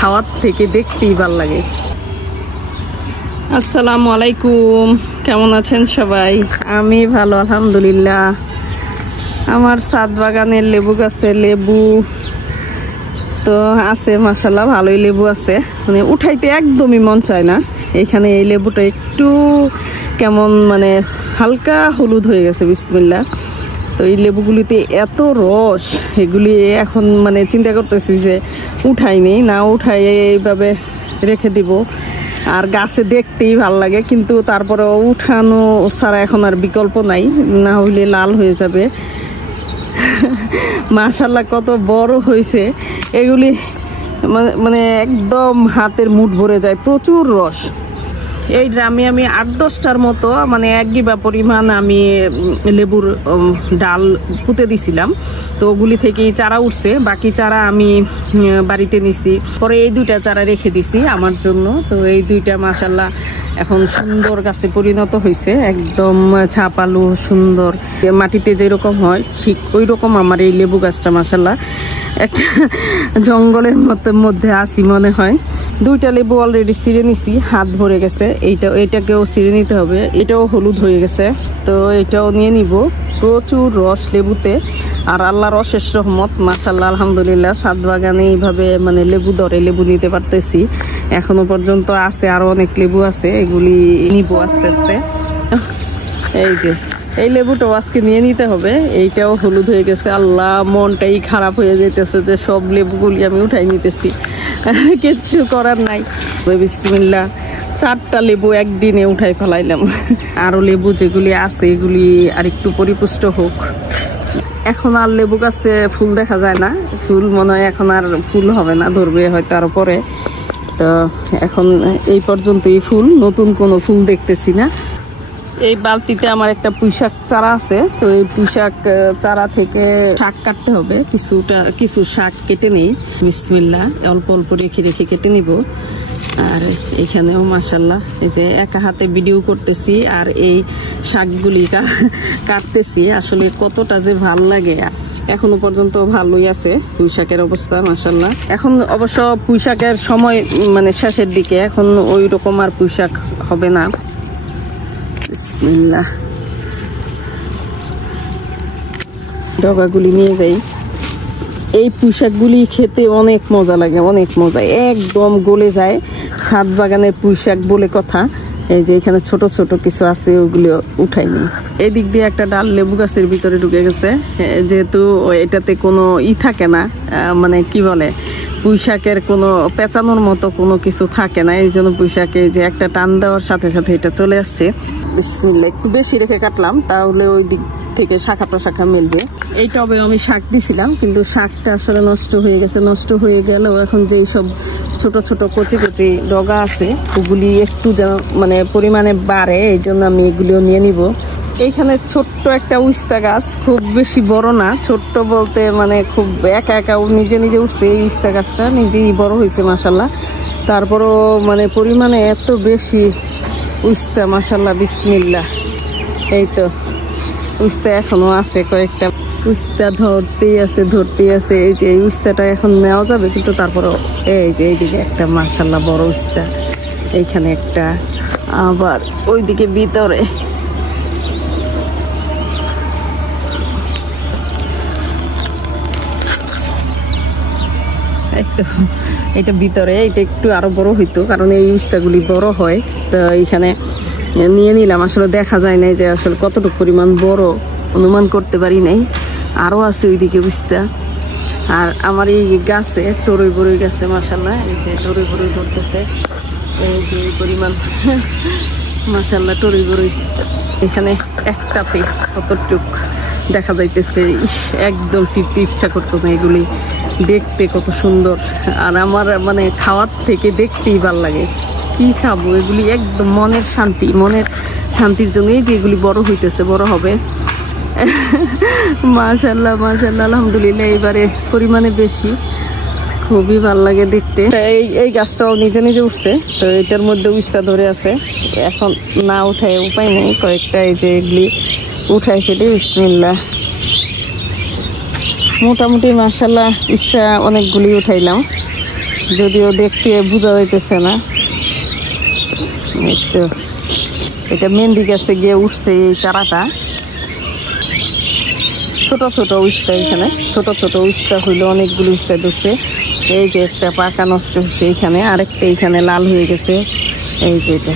খাওয়ার থেকে দেখতেই ভালো লাগে। আসসালামু আলাইকুম, কেমন আছেন সবাই? আমি ভালো আলহামদুলিল্লাহ। আমার ছাদ বাগানের লেবু গাছে লেবু তো আছে মাশাআল্লাহ, ভালোই লেবু আছে, মানে উঠাইতে একদমই মন চায় না। এখানে এই লেবুটা একটু কেমন মানে হালকা হলুদ হয়ে গেছে, বিসমিল্লাহ। তো এই লেবুগুলিতে এত রস, এগুলি এখন মানে চিন্তা করতেছি যে উঠাইনি না, উঠাই এইভাবে রেখে দিব। আর গাছে দেখতেই ভাল লাগে, কিন্তু তারপরে উঠানো ছাড়া এখন আর বিকল্প নাই, না হইলে লাল হয়ে যাবে। মাশাআল্লাহ কত বড় হয়েছে এগুলি, মানে একদম হাতের মুঠ ভরে যায়, প্রচুর রস। এই ড্রামে আমি 8-10টার মতো মানে 1 গিবা পরিমাণ আমি লেবুর ডাল পুঁতে দিছিলাম। তো ওগুলি থেকেই চারা উঠছে, বাকি চারা আমি বাড়িতে নিছি। পরে এই 2টা চারা রেখে দিছি আমার জন্য। তো এই 2টা মাশাআল্লাহ এখন সুন্দর গাছে পরিণত হয়েছে, একদম ছাপালু সুন্দর, মাটিতে যেরকম হয় ঠিক ওই রকম আমার এই লেবু গাছটা মাশাআল্লাহ একটা জঙ্গলের মধ্যে আসি মনে হয়। 2টা লেবু অলরেডি ছিঁড়ে নিছি, হাত ভরে গেছে। এইটাকেও ছিঁড়ে নিতে হবে, এটাও হলুদ হয়ে গেছে, তো এটাও নিয়ে নিব। প্রচুর রস লেবুতে, আর আল্লাহর অশেষ রহমত মাশাআল্লাহ আলহামদুলিল্লাহ। ছাদ বাগানে এইভাবে মানে লেবু ধরে লেবু নিতে পারতেছি, এখনো পর্যন্ত আছে, আরো অনেক লেবু আছে, এগুলি নিব আস্তে আস্তে। এই যে এই লেবুটাও আজকে নিয়ে নিতে হবে, এইটাও হলুদ হয়ে গেছে। আল্লাহ, মনটাই খারাপ হয়ে যেতেছে যে সব লেবুগুলি আমি উঠাই নিতেছি, কিচ্ছু করার নাই। বিসমিল্লাহ, 4টা লেবু একদিনে উঠাই ফেলাইলাম। আরো লেবু যেগুলি আছে এগুলি আর একটু পরিপুষ্ট হোক। এখন আর লেবু গাছে ফুল দেখা যায় না, ফুল মনে হয় এখন আর ফুল হবে না, ধরবে হয়তো আরো পরে। তো এখন এই পর্যন্তই ফুল, নতুন কোনো ফুল দেখতেছি না। এই বালতিতে আমার একটা পুঁইশাক চারা আছে, তো এই পুঁইশাক চারা থেকে শাক কাটতে হবে, কিছু শাক কেটে নেই। বিসমিল্লাহ, অল্প অল্প রেখে রেখে কেটে নিব। আর এখানেও মাশাআল্লাহ এই যে একা হাতে ভিডিও করতেছি আর এই শাকগুলি কাটতেছি, আসলে কতটা যে ভাল লাগে। এখনো পর্যন্ত ভালোই আছে পুঁইশাকের অবস্থা মাশাআল্লাহ। এখন অবশ্য পুঁইশাকের সময় মানে শেষের দিকে, এখন ওই রকম আর পুঁইশাক হবে না। বিসমিল্লাহ, ডগাগুলি নিয়ে যাই। এই পুঁইশাকগুলি খেতে অনেক মজা লাগে, অনেক মজা, একদম গলে যায়। ছাদ বাগানের পুঁইশাক বলে কথা। এই যে এখানে ছোট ছোট কিছু আছে, ওগুলো উঠাইনি। এদিক দিয়ে একটা ডাল লেবু গাছের ভিতরে ঢুকে গেছে, যেহেতু এটাতে কোনো থাকে না, মানে কি বলে পুঁইশাকের কোনো পেঁচানোর মতো কোনো কিছু থাকে না, এই জন্য পুঁইশাকে যে একটা টান দেওয়ার সাথে সাথে এটা চলে আসছে। বিসমিল্লাহ, একটু বেশি রেখে কাটলাম, তাহলে ওই দিক থেকে শাখা প্রশাখা মিলবে। এই টবে আমি শাক দিছিলাম, কিন্তু শাকটা আসলে নষ্ট হয়ে গেছে। নষ্ট হয়ে গেলেও এখন যেই সব ছোট ছোট কচি কচি ডগা আছে, ওগুলি একটু যেন মানে পরিমাণে বাড়ে, এই জন্য আমি এগুলিও নিয়ে নিব। এইখানে ছোট্ট একটা উস্তা গাছ, খুব বেশি বড় না, ছোট্ট বলতে মানে খুব একা একা নিজে নিজে উঠছে। এই উস্তা গাছটা নিজেই বড় হয়েছে মাশাআল্লাহ, তারপরও মানে পরিমাণে এত বেশি উস্তা মাশাআল্লাহ। বিসমিল্লাহ, এই তো উস্তা এখনো আছে কয়েকটা, উস্তা ধরতেই আছে। এই যে এই উস্তাটা এখন নেওয়া যাবে, কিন্তু তারপরও এই যে এইদিকে একটা মাশাআল্লাহ বড় উস্তা, এইখানে একটা, আবার ওইদিকে ভিতরে। এটা ভিতরে, এটা একটু আরো বড় হইতো, কারণ এই উস্তাগুলি বড় হয়। তো এইখানে নিয়ে নিলাম, আসলে দেখা যায় নাই যে আসলে কতটুকু পরিমাণ বড়, অনুমান করতে পারি নাই। আরো আছে ওইদিকে উস্তা। আর আমার এই গাছে টরই বড়ই গাছে মাশাআল্লাহ, এই যে টরই বড়ই ধরতেছে, এই যে পরিমাণ মাশাআল্লাহ টরই বড়ই। এখানে একটাতে কতটুক দেখা যাইতেছে, একদম ছিটতে ইচ্ছা করতো না, এগুলি দেখতে কত সুন্দর। আর আমার মানে খাওয়ার থেকে দেখতেই ভাল লাগে, কি খাবো এগুলি, একদম মনের শান্তির জন্যই যে এগুলি বড় হইতেছে, বড় হবে। মাশাআল্লাহ মাশাআল্লাহ আলহামদুলিল্লাহ, এবারে পরিমাণে বেশি, খুবই ভাল লাগে দেখতে। এই গাছটাও নিজে নিজে উঠছে, তো এটার মধ্যে উস্তা ধরে আছে, এখন না উঠায় উপায় নেই, কয়েকটা এই যে এগুলি উঠাই ফেলে। বিসমিল্লাহ, মোটামুটি মাশাআল্লাহ উস্তা অনেকগুলি উঠাইলাম। যদিও দেখতে বোঝা যাইতেছে না। তো এটা মেহেন্দি গাছে গিয়ে উঠছে এই চারাটা, ছোট ছোট উস্তা, এখানে ছোট ছোট উস্তা হইলো, অনেকগুলো উস্তা ধরছে। এই যে একটা পাকা নষ্ট হচ্ছে এখানে, আরেকটা এখানে লাল হয়ে গেছে। এই যে এটা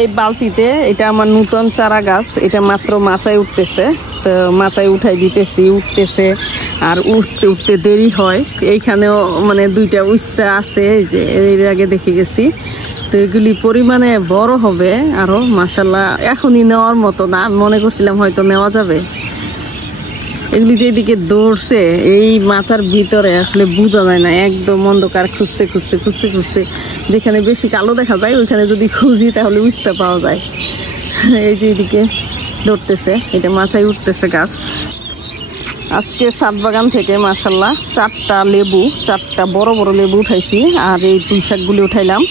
এই বালতিতে, এটা আমার নতুন চারা গাছ, এটা মাত্র মাচায় উঠতেছে। তো মাচায় উঠাই দিতেছি, উঠতেছে আর উঠতে উঠতে দেরি হয়। এইখানেও মানে দুইটা উস্তা আছে, এই যে এর আগে দেখে গেছি। তো এগুলি পরিমাণে বড় হবে আরো, মাশাল্লাহ। এখনই নেওয়ার মতো না, আমি মনে করছিলাম হয়তো নেওয়া যাবে। এগুলি যেদিকে দৌড়ছে এই মাচার ভিতরে আসলে বোঝা যায় না, একদম অন্ধকার। খুঁজতে খুঁজতে খুঁজতে খুঁজতে যেখানে বেশি কালো দেখা যায় ওইখানে যদি খুঁজি তাহলে বুঝতে পাওয়া যায়। এই যে এদিকে দৌড়তেছে, এটা মাচায় উঠতেছে গাছ। আজকে ছাদ বাগান থেকে মাশাল্লাহ 4টা লেবু, 4টা বড় বড় লেবু উঠাইছি। আর এই পুঁই শাকগুলি উঠাইলাম,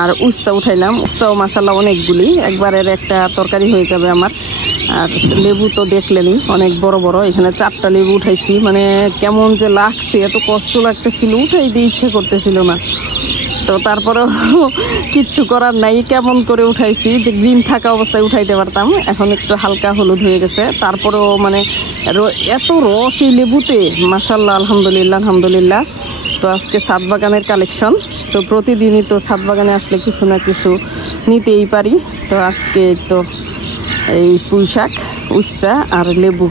আর উস্তা উঠাইলাম। উস্তাও মাশাল্লাহ অনেকগুলি, একবারের একটা তরকারি হয়ে যাবে আমার। আর লেবু তো দেখলেনই অনেক বড় বড়, এখানে 4টা লেবু উঠাইছি। মানে কেমন যে লাগছে, এত কষ্ট লাগতেছিল, উঠাই দিয়ে ইচ্ছে করতেছিল না। তো তারপরেও কিচ্ছু করার নাই, কেমন করে উঠাইছি। যে গ্রিন থাকা অবস্থায় উঠাইতে পারতাম, এখন একটু হালকা হলুদ হয়ে গেছে। তারপরেও মানে এত রস এই লেবুতে, মাশাল্লাহ, আলহামদুলিল্লাহ আলহামদুলিল্লাহ। তো আজকে ছাদ বাগানের কালেকশন। তো প্রতিদিনই তো ছাদ বাগানে আসলে কিছু না কিছু নিতেই পারি। তো আজকে তো এই পুঁই শাক, উস্তা আর লেবু।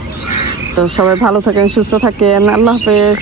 তো সবাই ভালো থাকেন, সুস্থ থাকেন, আল্লাহ হাফেজ।